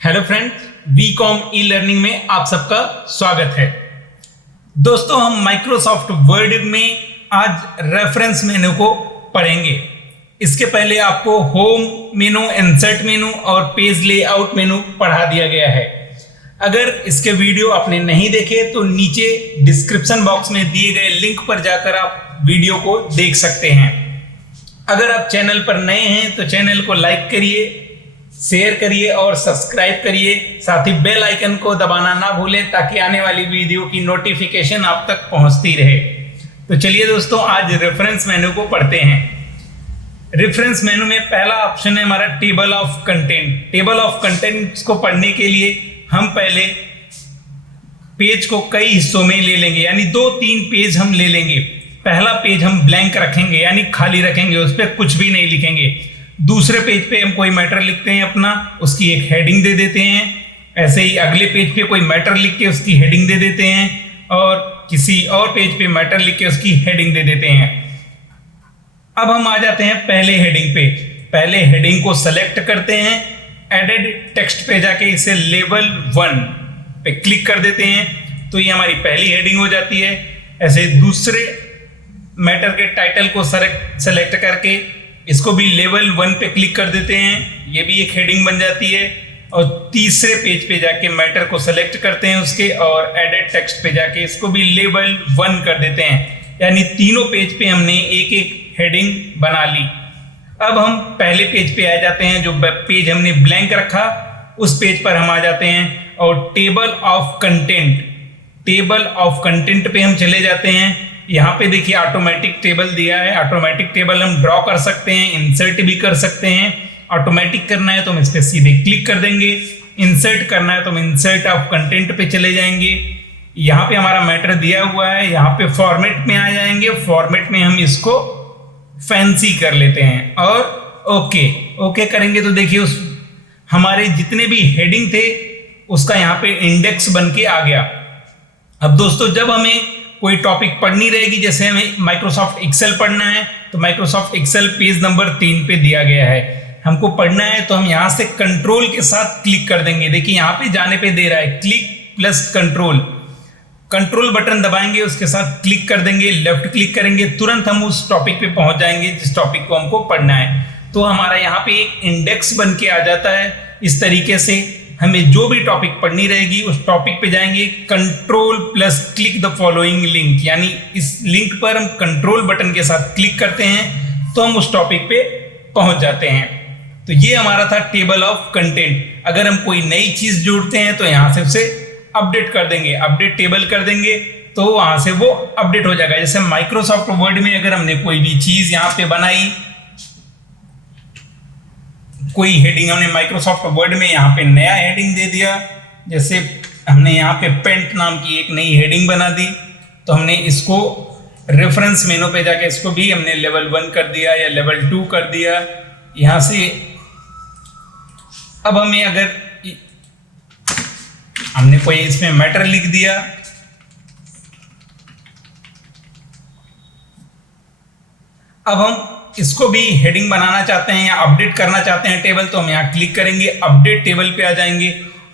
Hello friends, WeCom e learning में आप सबका स्वागत है। दोस्तों, हम माइक्रोसॉफ्ट वर्ड में आज रेफरेंस मेनू को पढ़ेंगे। इसके पहले आपको होम मेनू, इंसर्ट मेनू और पेज लेआउट मेनू पढ़ा दिया गया है। अगर इसके वीडियो आपने नहीं देखे तो नीचे डिस्क्रिप्शन बॉक्स में दिए गए लिंक पर जाकर आप वीडियो को देख सकते हैं। अगर आप चैनल पर नए हैं तो चैनल को लाइक करिए, शेयर करिए और सब्सक्राइब करिए। साथ ही बेल आइकन को दबाना ना भूलें ताकि आने वाली वीडियो की नोटिफिकेशन आप तक पहुंचती रहे। तो चलिए दोस्तों, आज रेफरेंस मेनू को पढ़ते हैं। रेफरेंस मेनू में पहला ऑप्शन है हमारा table of content. Table of content को पढ़ने के लिए हम पहले पेज को कई हिस्सों में ले लेंगे, यानी 2-3 पेज हम ले लेंगे। पहला पेज हम ब्लैंक रखेंगे, यानी खाली रखेंगे, उस पर कुछ भी नहीं लिखेंगे। दूसरे पेज पे हम कोई मैटर लिखते हैं अपना, उसकी एक हेडिंग दे देते हैं। ऐसे ही अगले पेज पे कोई मैटर लिख के उसकी हेडिंग दे देते हैं और किसी और पेज पे मैटर लिख के उसकी हेडिंग दे देते हैं। अब हम आ जाते हैं पहले हेडिंग पे। पहले हेडिंग को सेलेक्ट करते हैं, एडेड टेक्स्ट पे जाके इसे लेवल 1 पे क्लिक कर देते हैं तो ये हमारी पहली हेडिंग हो जाती है। ऐसे दूसरे मैटर के टाइटल को सेलेक्ट करके इसको भी लेवल 1 पे क्लिक कर देते हैं, ये भी एक हेडिंग बन जाती है। और तीसरे पेज पे जाके मैटर को सेलेक्ट करते हैं उसके और एडेड टेक्स्ट पे जाके इसको भी लेवल 1 कर देते हैं, यानी तीनों पेज पे हमने एक एक हेडिंग बना ली। अब हम पहले पेज पे आ जाते हैं, जो पेज हमने ब्लैंक रखा उस पेज पर हम आ जाते हैं और टेबल ऑफ कंटेंट पे हम चले जाते हैं। यहाँ पे देखिए ऑटोमेटिक टेबल दिया है। ऑटोमेटिक टेबल हम ड्रॉ कर सकते हैं, इंसर्ट भी कर सकते हैं। ऑटोमेटिक करना है तो हम इस पर सीधे क्लिक कर देंगे, इंसर्ट करना है तो हम इंसर्ट ऑफ कंटेंट पे चले जाएंगे। यहाँ पे हमारा मैटर दिया हुआ है, यहाँ पे फॉर्मेट में आ जाएंगे। फॉर्मेट में हम इसको फैंसी कर लेते हैं और ओके करेंगे तो देखिए उस हमारे जितने भी हेडिंग थे उसका यहाँ पे इंडेक्स बन के आ गया। अब दोस्तों, जब हमें कोई टॉपिक पढ़नी रहेगी, जैसे हमें माइक्रोसॉफ्ट एक्सेल पढ़ना है तो माइक्रोसॉफ्ट एक्सेल पेज नंबर 3 पे दिया गया है, हमको पढ़ना है तो हम यहाँ से कंट्रोल के साथ क्लिक कर देंगे। देखिए यहाँ पे जाने पे दे रहा है क्लिक प्लस कंट्रोल बटन दबाएंगे, उसके साथ क्लिक कर देंगे, लेफ्ट क्लिक करेंगे, तुरंत हम उस टॉपिक पे पहुंच जाएंगे जिस टॉपिक को हमको पढ़ना है। तो हमारा यहाँ पे एक इंडेक्स बन के आ जाता है। इस तरीके से हमें जो भी टॉपिक पढ़नी रहेगी उस टॉपिक पे जाएंगे, control plus click the following link, यानी इस लिंक पर हम कंट्रोल बटन के साथ क्लिक करते हैं तो हम उस टॉपिक पे पहुंच जाते हैं। तो ये हमारा था टेबल ऑफ कंटेंट। अगर हम कोई नई चीज जोड़ते हैं तो यहाँ से उसे अपडेट कर देंगे, अपडेट टेबल कर देंगे तो वहां से वो अपडेट हो जाएगा। जैसे माइक्रोसॉफ्ट वर्ड में अगर हमने कोई भी चीज यहाँ पे बनाई, कोई हेडिंग हमने माइक्रोसॉफ्ट वर्ड में यहाँ पे नया हेडिंग दे दिया, जैसे हमने यहाँ पे पेंट नाम की एक नई हेडिंग बना दी, तो हमने इसको रेफरेंस मेनू पे जाके इसको भी हमने लेवल 1 कर दिया या लेवल 2 कर दिया। यहाँ से अब हमें अगर हमने कोई इसमें मैटर लिख दिया, अब हम इसको भी हेडिंग बनाना चाहते हैं या अपडेट करना चाहते हैं टेबल, तो हम यहाँ क्लिक करेंगे, अपडेट टेबल पे आ जाएंगे,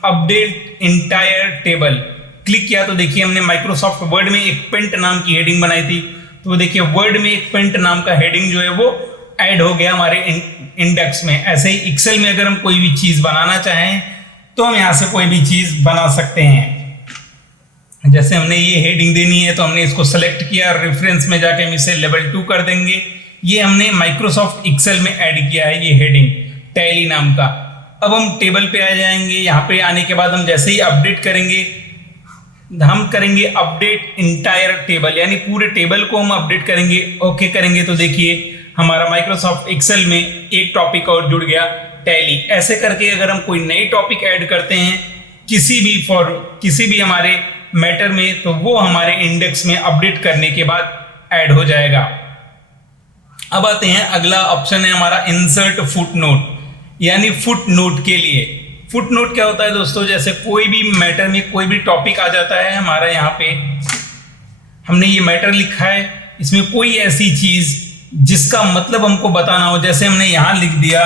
अपडेट इंटायर टेबल क्लिक किया तो देखिए हमने माइक्रोसॉफ्ट वर्ड में एक पेंट नाम की हेडिंग बनाई थी, तो देखिए वर्ड में एक पेंट नाम का हेडिंग जो है वो ऐड हो गया हमारे इंडेक्स में। ऐसे ही एक्सेल में अगर हम कोई भी चीज बनाना चाहें तो हम यहाँ से कोई भी चीज बना सकते हैं। जैसे हमने ये हेडिंग देनी है तो हमने इसको सेलेक्ट किया, रेफरेंस में जाके हम इसे लेवल 2 कर देंगे। ये हमने माइक्रोसॉफ्ट एक्सेल में ऐड किया है, ये हेडिंग टैली नाम का। अब हम टेबल पे आ जाएंगे। यहाँ पे आने के बाद हम जैसे ही अपडेट करेंगे, हम करेंगे अपडेट इंटायर टेबल, यानी पूरे टेबल को हम अपडेट करेंगे। ओके करेंगे तो देखिए हमारा माइक्रोसॉफ्ट एक्सेल में एक टॉपिक और जुड़ गया, टैली। ऐसे करके अगर हम कोई नई टॉपिक ऐड करते हैं किसी भी हमारे मैटर में, तो वो हमारे इंडेक्स में अपडेट करने के बाद ऐड हो जाएगा। अब आते हैं, अगला ऑप्शन है हमारा इंसर्ट फुटनोट, यानी फुटनोट के लिए। फुटनोट क्या होता है दोस्तों, जैसे कोई भी मैटर में कोई भी टॉपिक आ जाता है हमारा, यहाँ पे हमने ये मैटर लिखा है, इसमें कोई ऐसी चीज जिसका मतलब हमको बताना हो, जैसे हमने यहाँ लिख दिया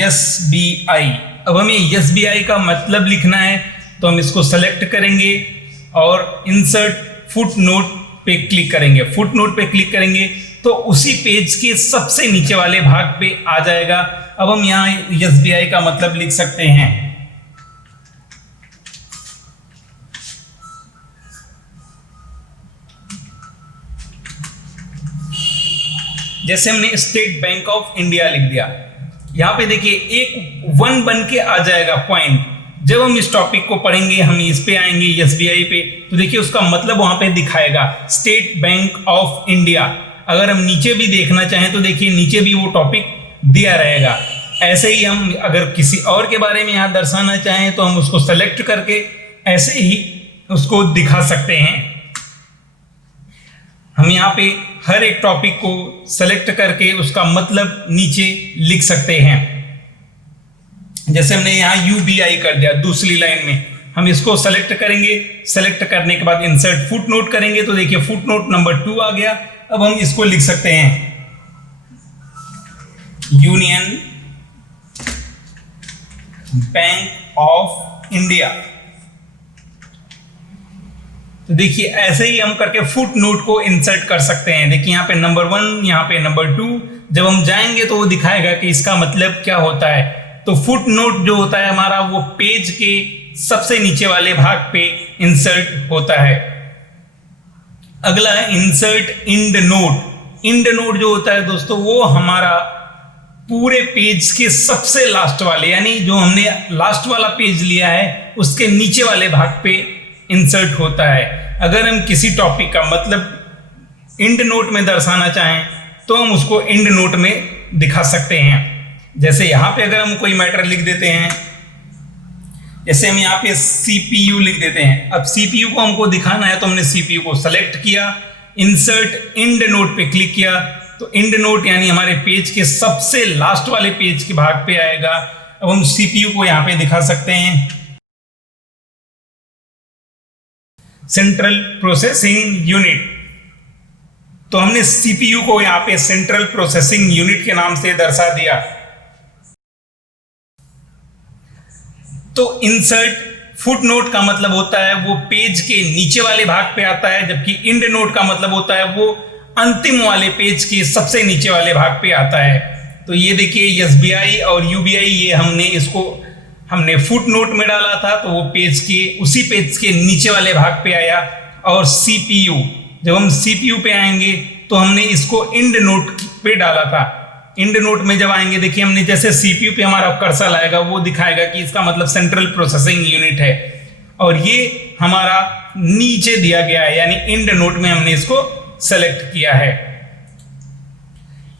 SBI, अब हमें एसबीआई का मतलब लिखना है, तो हम इसको सेलेक्ट करेंगे और इंसर्ट फुट नोट पे क्लिक करेंगे। फुट नोट पे क्लिक करेंगे तो उसी पेज के सबसे नीचे वाले भाग पे आ जाएगा। अब हम यहाँ एसबीआई का मतलब लिख सकते हैं। जैसे हमने स्टेट बैंक ऑफ इंडिया लिख दिया, यहां पे देखिए एक 1 बन के आ जाएगा पॉइंट। जब हम इस टॉपिक को पढ़ेंगे, हम इस पे आएंगे एसबीआई पे, तो देखिए उसका मतलब वहां पे दिखाएगा स्टेट बैंक ऑफ इंडिया। अगर हम नीचे भी देखना चाहें तो देखिए नीचे भी वो टॉपिक दिया रहेगा। ऐसे ही हम अगर किसी और के बारे में यहाँ दर्शाना चाहें तो हम उसको सेलेक्ट करके ऐसे ही उसको दिखा सकते हैं। हम यहाँ पे हर एक टॉपिक को सेलेक्ट करके उसका मतलब नीचे लिख सकते हैं। जैसे हमने यहाँ यूबीआई कर दिया दूसरी लाइन में, हम इसको सेलेक्ट करेंगे। सेलेक्ट करने के बाद इंसर्ट फुट नोट करेंगे तो देखिए फुट नोट नंबर 2 आ गया। अब हम इसको लिख सकते हैं यूनियन बैंक ऑफ इंडिया। तो देखिए ऐसे ही हम करके फुट नोट को इंसर्ट कर सकते हैं। देखिए यहाँ पे नंबर 1, यहाँ पे नंबर 2। जब हम जाएंगे तो वो दिखाएगा कि इसका मतलब क्या होता है। तो फुट नोट जो होता है हमारा, वो पेज के सबसे नीचे वाले भाग पे इंसर्ट होता है। अगला है insert end note. End note जो होता है दोस्तों, वो हमारा पूरे पेज के सबसे लास्ट वाले, यानी जो हमने लास्ट वाला पेज लिया है उसके नीचे वाले भाग पे इंसर्ट होता है। अगर हम किसी टॉपिक का मतलब इंड नोट में दर्शाना चाहें तो हम उसको इंड नोट में दिखा सकते हैं। जैसे यहाँ पे अगर हम कोई मैटर लिख देते हैं, जैसे हम यहाँ पे सीपीयू लिख देते हैं। अब सीपीयू को हमको दिखाना है तो हमने सीपीयू को सेलेक्ट किया, इंसर्ट इंड नोट पे क्लिक किया, तो इंड नोट यानी हमारे पेज के सबसे लास्ट वाले पेज के भाग पे आएगा। अब हम सीपीयू को यहाँ पे दिखा सकते हैं सेंट्रल प्रोसेसिंग यूनिट। तो हमने सीपीयू को यहाँ पे सेंट्रल प्रोसेसिंग यूनिट के नाम से दर्शा दिया। तो इंसर्ट फुट नोट का मतलब होता है वो पेज के नीचे वाले भाग पे आता है, जबकि इंड नोट का मतलब होता है वो अंतिम वाले पेज के सबसे नीचे वाले भाग पे आता है। तो ये देखिए एसबीआई और यूबीआई, ये हमने फुट नोट में डाला था तो वो पेज के उसी पेज के नीचे वाले भाग पे आया। और सीपीयू, जब हम सीपीयू पे आएंगे तो हमने इसको इंड नोट पे डाला था। इंड नोट में जब आएंगे, देखिए हमने जैसे सीपीयू पे हमारा कर्सर आएगा वो दिखाएगा कि इसका मतलब सेंट्रल प्रोसेसिंग यूनिट है, और ये हमारा नीचे दिया गया है, यानी इंड नोट में हमने इसको सेलेक्ट किया है।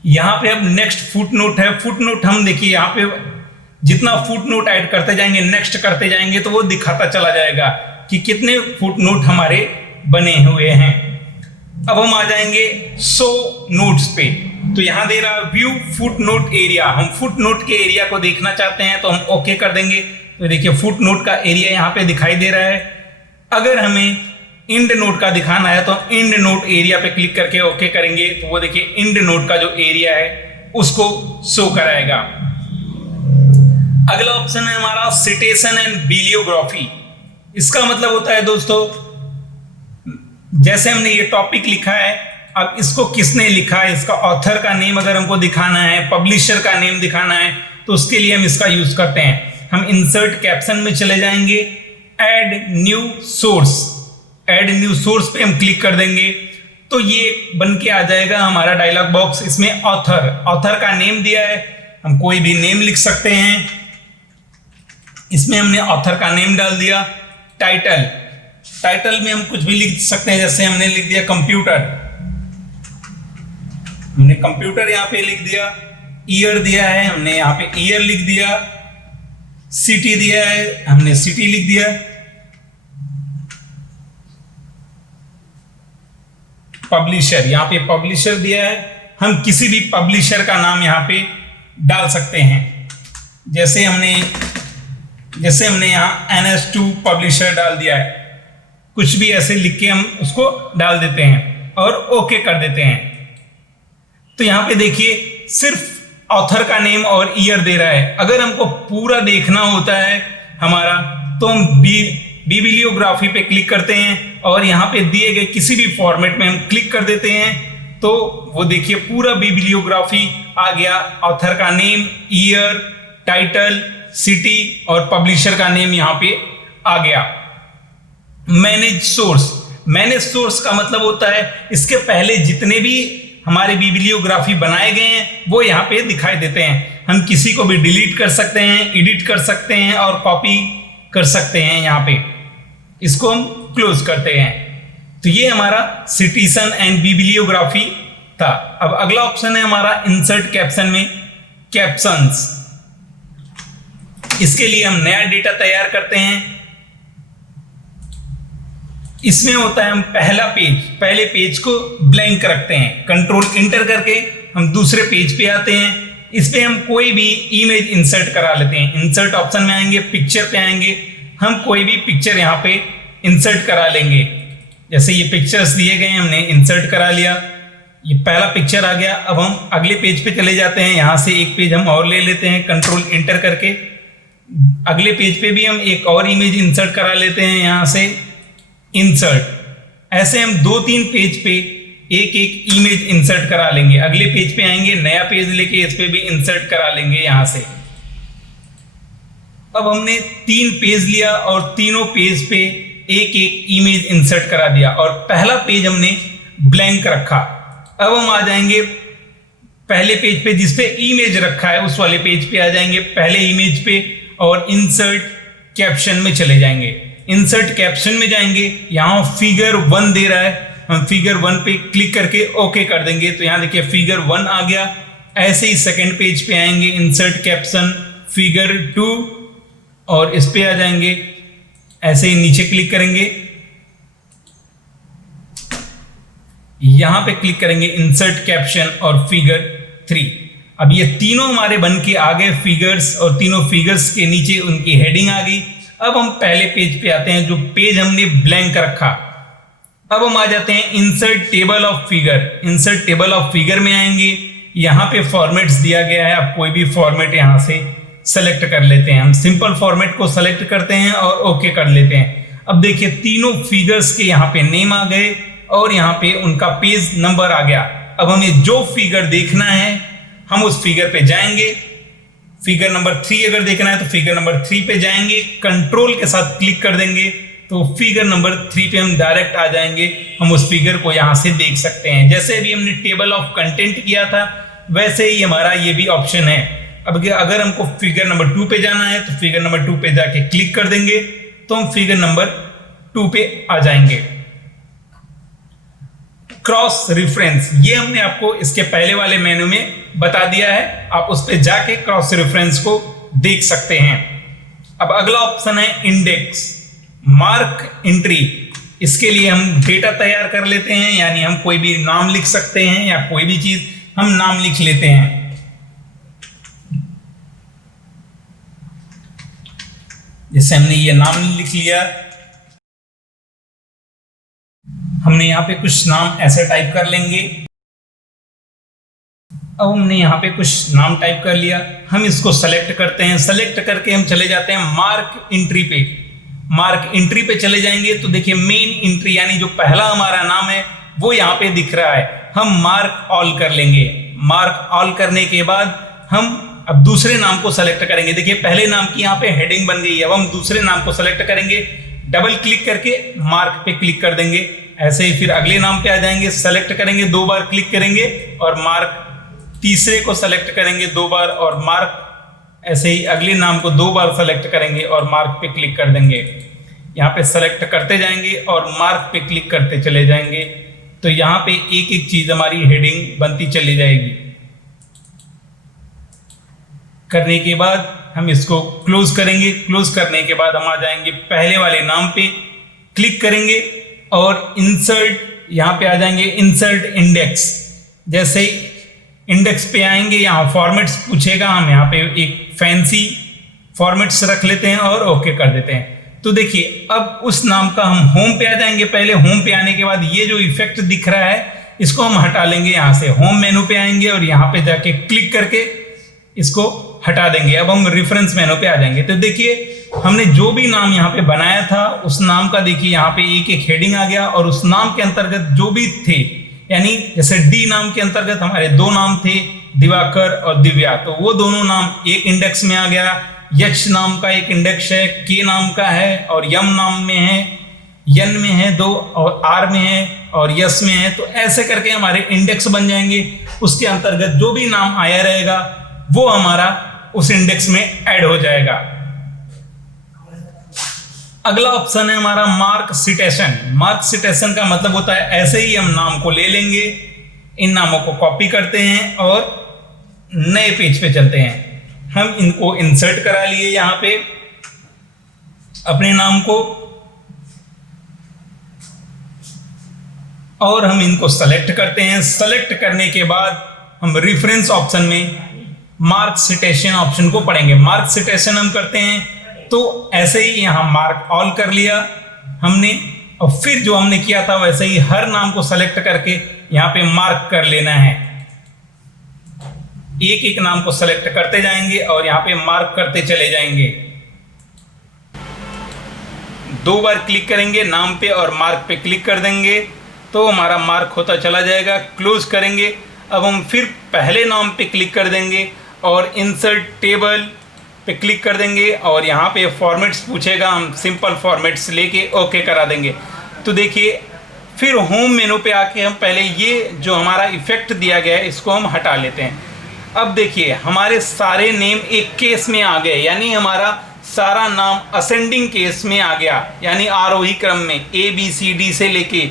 यहां पे अब नेक्स्ट फुट नोट है। फुट नोट हम देखिए यहाँ पे जितना फुट नोट ऐड करते जाएंगे, नेक्स्ट करते जाएंगे, तो वो दिखाता चला जाएगा कि कितने फुट नोट हमारे बने हुए हैं। अब हम आ जाएंगे शो नोट्स पे। तो यहां दे रहा व्यू फुट नोट एरिया। हम फुट नोट के एरिया को देखना चाहते हैं तो हम ओके कर देंगे। तो देखिए फुट नोट का एरिया यहाँ पे दिखाई दे रहा है। अगर हमें इंड नोट का दिखाना है तो इंड नोट एरिया पे क्लिक करके ओके करेंगे, तो वो देखिए इंड नोट का जो एरिया है उसको शो कराएगा। अगला ऑप्शन है हमारा सिटेशन एंड बिलियोग्राफी। इसका मतलब होता है दोस्तों, जैसे हमने ये टॉपिक लिखा है, अब इसको किसने लिखा है, इसका ऑथर का नेम अगर हमको दिखाना है, पब्लिशर का नेम दिखाना है, तो उसके लिए हम इसका यूज करते हैं। हम इंसर्ट कैप्शन में चले जाएंगे, add new source. Add new source पे हम क्लिक कर देंगे तो ये बन के आ जाएगा हमारा डायलॉग बॉक्स। इसमें ऑथर का नेम दिया है, हम कोई भी नेम लिख सकते हैं। इसमें हमने ऑथर का नेम डाल दिया। टाइटल में हम कुछ भी लिख सकते हैं, जैसे हमने लिख दिया कंप्यूटर, हमने कंप्यूटर यहाँ पे लिख दिया। ईयर दिया है, हमने यहाँ पे ईयर लिख दिया। सिटी दिया है, हमने सिटी लिख दिया। पब्लिशर, यहाँ पे पब्लिशर दिया है, हम किसी भी पब्लिशर का नाम यहाँ पे डाल सकते हैं। जैसे हमने यहाँ NS2 पब्लिशर डाल दिया है। कुछ भी ऐसे लिख के हम उसको डाल देते हैं और ओके कर देते हैं। तो यहाँ पे देखिए सिर्फ ऑथर का नेम और ईयर दे रहा है। अगर हमको पूरा देखना होता है हमारा, तो हम बिब्लियोग्राफी पे क्लिक करते हैं और यहाँ पे दिए गए किसी भी फॉर्मेट में हम क्लिक कर देते हैं, तो वो देखिए पूरा बिब्लियोग्राफी आ गया। ऑथर का नेम, ईयर, टाइटल, सिटी और पब्लिशर का नेम यहाँ पे आ गया। मैनेज सोर्स, मैनेज सोर्स का मतलब होता है इसके पहले जितने भी हमारे बिब्लियोग्राफी बनाए गए हैं वो यहाँ पे दिखाई देते हैं। हम किसी को भी डिलीट कर सकते हैं, एडिट कर सकते हैं और कॉपी कर सकते हैं। यहाँ पे इसको हम क्लोज करते हैं। तो ये हमारा सिटीजन एंड बिब्लियोग्राफी था। अब अगला ऑप्शन है हमारा इंसर्ट कैप्शन में कैप्शंस। इसके लिए हम नया डेटा तैयार करते हैं। इसमें होता है हम पहले पेज को ब्लैंक रखते हैं, कंट्रोल इंटर करके हम दूसरे पेज पे आते हैं। इस पे हम कोई भी इमेज इंसर्ट करा लेते हैं। इंसर्ट ऑप्शन में आएंगे, पिक्चर पे आएंगे, हम कोई भी पिक्चर यहाँ पे इंसर्ट करा लेंगे। जैसे ये पिक्चर्स दिए गए, हमने इंसर्ट करा लिया, ये पहला पिक्चर आ गया। अब हम अगले पेज पे चले जाते हैं, यहाँ से एक पेज हम और ले लेते हैं कंट्रोल इंटर करके। अगले पेज पे भी हम एक और इमेज इंसर्ट करा लेते हैं, यहाँ से इंसर्ट। ऐसे हम 2-3 पेज पे एक एक इमेज इंसर्ट करा लेंगे। अगले पेज पे आएंगे, नया पेज लेके इस पे भी इंसर्ट करा लेंगे यहाँ से। अब हमने 3 पेज लिया और तीनों पेज पे एक एक इमेज इंसर्ट करा दिया और पहला पेज हमने ब्लैंक रखा। अब हम आ जाएंगे पहले पेज पे जिसपे इमेज रखा है, उस वाले पेज पे आ जाएंगे, पहले इमेज पे, और इंसर्ट कैप्शन में चले जाएंगे। इंसर्ट कैप्शन में जाएंगे, यहाँ फिगर 1 दे रहा है, हम फिगर 1 पे क्लिक करके ओके कर देंगे। तो यहाँ देखिए फिगर 1 आ गया। ऐसे ही सेकंड पेज पे आएंगे, इंसर्ट कैप्शन फिगर 2 और इस पे आ जाएंगे। ऐसे ही नीचे क्लिक करेंगे, यहां पे क्लिक करेंगे इंसर्ट कैप्शन और फिगर 3। अब ये तीनों हमारे बन के आ गए फिगर्स, और तीनों फिगर्स के नीचे उनकी हेडिंग आ गई। अब हम पहले पेज पे आते हैं, जो पेज हमने ब्लैंक रखा। अब हम आ जाते हैं insert table of figure. Insert table of figure में आएंगे, यहाँ पे फॉर्मेट्स दिया गया है, आप कोई भी फॉर्मेट यहाँ से सेलेक्ट कर लेते हैं। हम सिंपल फॉर्मेट को सेलेक्ट करते हैं और ओके कर लेते हैं। अब देखिए तीनों फिगर्स के यहाँ पे नेम आ गए और यहाँ पे उनका पेज नंबर आ गया। अब हमें जो फिगर देखना है हम उस फिगर पे जाएंगे। फिगर नंबर 3 अगर देखना है तो फिगर नंबर 3 पे जाएंगे, कंट्रोल के साथ क्लिक कर देंगे तो फिगर नंबर 3 पे हम डायरेक्ट आ जाएंगे। हम उस फिगर को यहाँ से देख सकते हैं। जैसे अभी हमने टेबल ऑफ कंटेंट किया था वैसे ही हमारा ये भी ऑप्शन है। अब अगर हमको फिगर नंबर 2 पे जाना है तो फिगर नंबर 2 पे जाके क्लिक कर देंगे तो हम फिगर नंबर 2 पे आ जाएंगे। क्रॉस रेफरेंस, ये हमने आपको इसके पहले वाले मेनू में बता दिया है, आप उस पे जाके क्रॉस रेफरेंस को देख सकते हैं। अब अगला ऑप्शन है इंडेक्स, मार्क एंट्री। इसके लिए हम डेटा तैयार कर लेते हैं, यानी हम कोई भी नाम लिख सकते हैं या कोई भी चीज हम नाम लिख लेते हैं। जैसे हमने ये नाम लिख लिया, हमने यहाँ पे कुछ नाम ऐसे टाइप कर लेंगे। अब हमने यहाँ पे कुछ नाम टाइप कर लिया, हम इसको सेलेक्ट करते हैं। सेलेक्ट करके हम चले जाते हैं मार्क एंट्री पे। मार्क एंट्री पे चले जाएंगे तो देखिए मेन एंट्री यानी जो पहला हमारा नाम है वो यहाँ पे दिख रहा है। हम मार्क ऑल कर लेंगे। मार्क ऑल करने के बाद हम अब दूसरे नाम को सेलेक्ट करेंगे। देखिए पहले नाम की यहाँ पे हेडिंग बन गई है। अब हम दूसरे नाम को सेलेक्ट करेंगे, डबल क्लिक करके मार्क पे क्लिक कर देंगे। ऐसे ही फिर अगले नाम पे आ जाएंगे, सेलेक्ट करेंगे, 2 बार क्लिक करेंगे और मार्क, तीसरे को सेलेक्ट करेंगे 2 बार और मार्क, ऐसे ही अगले नाम को 2 बार सेलेक्ट करेंगे और मार्क पे क्लिक कर देंगे। यहाँ पे सेलेक्ट करते जाएंगे और मार्क पे क्लिक करते चले जाएंगे तो यहाँ पे एक एक चीज हमारी हेडिंग बनती चली जाएगी। करने के बाद हम इसको क्लोज करेंगे। क्लोज करने के बाद हम आ जाएंगे पहले वाले नाम पे, क्लिक करेंगे और इंसर्ट, यहाँ पे आ जाएंगे इंसर्ट इंडेक्स। जैसे ही इंडेक्स पे आएंगे यहाँ फॉर्मेट्स पूछेगा, हम यहाँ पे एक फैंसी फॉर्मेट्स रख लेते हैं और ओके कर देते हैं। तो देखिए अब उस नाम का हम होम पे आ जाएंगे। पहले होम पे आने के बाद ये जो इफेक्ट दिख रहा है इसको हम हटा लेंगे। यहाँ से होम मेनू पे आएंगे और यहाँ पे जाके क्लिक करके इसको हटा देंगे। अब हम रेफरेंस मेनू पे आ जाएंगे। तो देखिए हमने जो भी नाम यहाँ पे बनाया था उस नाम का देखिए यहाँ पे एक एक हेडिंग आ गया, और उस नाम के अंतर्गत जो भी थे, यानी जैसे डी नाम के अंतर्गत हमारे दो नाम थे, दिवाकर और दिव्या, तो वो दोनों नाम एक इंडेक्स में आ गया। यश नाम का एक इंडेक्स है, के नाम का है, और यम नाम में है, यन में है दो, और आर में है, और यस में है। तो ऐसे करके हमारे इंडेक्स बन जाएंगे। उसके अंतर्गत जो भी नाम आया रहेगा वो हमारा उस इंडेक्स में ऐड हो जाएगा। अगला ऑप्शन है हमारा मार्क सिटेशन। मार्क सिटेशन का मतलब होता है ऐसे ही हम नाम को ले लेंगे, इन नामों को कॉपी करते हैं और नए पेज पे चलते हैं। हम इनको इंसर्ट करा लिए यहां पे अपने नाम को, और हम इनको सेलेक्ट करते हैं। सेलेक्ट करने के बाद हम रेफरेंस ऑप्शन में मार्क सिटेशन ऑप्शन को पढ़ेंगे। मार्क सिटेशन हम करते हैं तो ऐसे ही यहां मार्क ऑल कर लिया हमने, और फिर जो हमने किया था वैसे ही हर नाम को सेलेक्ट करके यहां पे मार्क कर लेना है। एक एक नाम को सेलेक्ट करते जाएंगे और यहां पे मार्क करते चले जाएंगे। 2 बार क्लिक करेंगे नाम पे और मार्क पे क्लिक कर देंगे तो हमारा मार्क होता चला जाएगा। क्लोज करेंगे। अब हम फिर पहले नाम पे क्लिक कर देंगे और इंसर्ट टेबल पे क्लिक कर देंगे, और यहाँ पे फॉर्मेट्स पूछेगा, हम सिंपल फॉर्मेट्स लेके ओके करा देंगे। तो देखिए फिर होम मेनू पे आके हम पहले ये जो हमारा इफेक्ट दिया गया है इसको हम हटा लेते हैं। अब देखिए हमारे सारे नेम एक केस में आ गए, यानी हमारा सारा नाम असेंडिंग केस में आ गया, यानी आरोही क्रम में ABCD से लेके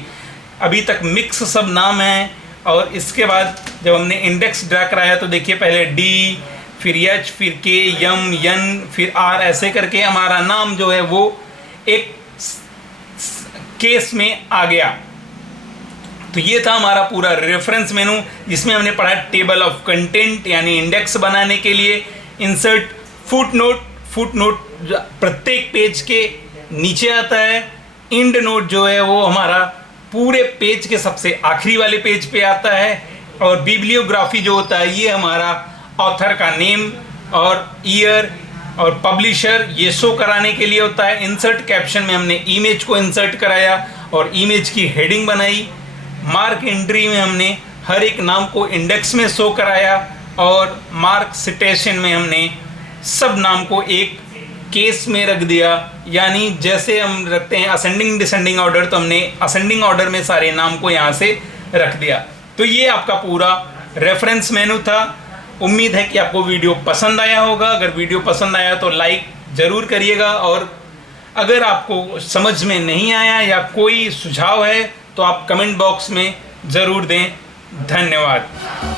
अभी तक मिक्स सब नाम हैं। और इसके बाद जब हमने इंडेक्स ड्रा कराया तो देखिए पहले D, फिर H, फिर K, यम, यन, फिर R, ऐसे करके हमारा नाम जो है वो एक केस में आ गया। तो ये था हमारा पूरा रेफरेंस मेनू, जिसमें हमने पढ़ा टेबल ऑफ कंटेंट यानी इंडेक्स बनाने के लिए, इंसर्ट फुटनोट। फुटनोट प्रत्येक पेज के नीचे आता है। इंड नोट जो है वो हमारा पूरे पेज के सबसे आखिरी वाले पेज पे आता है। और बिब्लियोग्राफी जो होता है ये हमारा ऑथर का नेम और ईयर और पब्लिशर ये शो कराने के लिए होता है। इंसर्ट कैप्शन में हमने इमेज को इंसर्ट कराया और इमेज की हेडिंग बनाई। मार्क एंट्री में हमने हर एक नाम को इंडेक्स में शो कराया, और मार्क सिटेशन में हमने सब नाम को एक केस में रख दिया, यानी जैसे हम रखते हैं असेंडिंग डिसेंडिंग ऑर्डर, तो हमने असेंडिंग ऑर्डर में सारे नाम को यहाँ से रख दिया। तो ये आपका पूरा रेफरेंस मेनू था। उम्मीद है कि आपको वीडियो पसंद आया होगा। अगर वीडियो पसंद आया तो लाइक ज़रूर करिएगा, और अगर आपको समझ में नहीं आया या कोई सुझाव है तो आप कमेंट बॉक्स में ज़रूर दें। धन्यवाद।